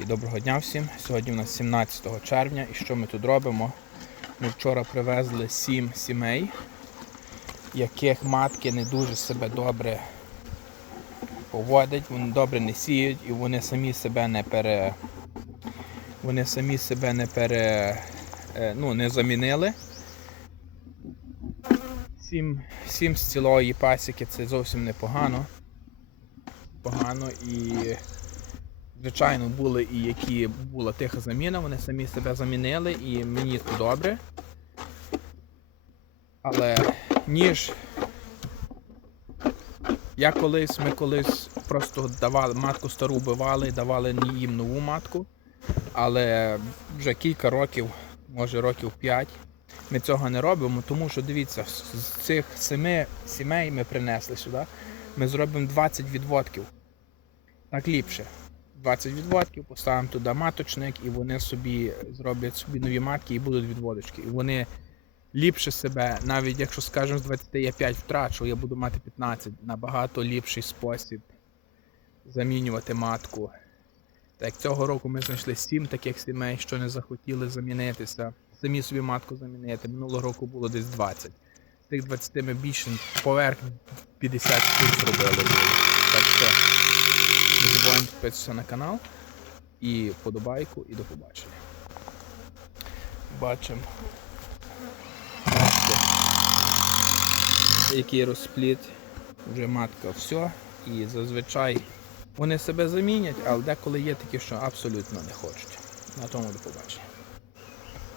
І доброго дня всім. Сьогодні у нас 17 червня і що ми тут робимо? Ми вчора привезли 7 сімей, яких матки не дуже себе добре поводять, вони добре не сіють і вони самі себе не пере. Вони самі себе не пере. е, ну, не замінили. Сім, сім з цілої пасіки це зовсім непогано. Погано і Звичайно, були і які була тиха заміна, вони самі себе замінили і мені це добре. Але ніж я колись, ми колись просто давали матку стару вбивали, давали їм нову матку. Але вже кілька років, може років 5, ми цього не робимо, тому що дивіться, з цих семи сімей ми принесли сюди, ми зробимо 20 відводків. Так ліпше. 20 відводків, поставимо туди маточник, і вони собі зроблять собі нові матки і будуть відводочки. І вони ліпше себе, навіть якщо скажемо з 20 я 5 втрачу, я буду мати 15, набагато ліпший спосіб замінювати матку. Так цього року ми знайшли 7 таких сімей, що не захотіли замінитися, самі собі матку замінити. Минулого року було десь 20. З тих 20 ми більше поверх 50 штук зробили. Так що підписатися на канал і подобайку, і до побачення. Бачимо. Який розпліт. Вже матка все. І зазвичай вони себе замінять, але деколи є такі, що абсолютно не хочуть. На тому до побачення.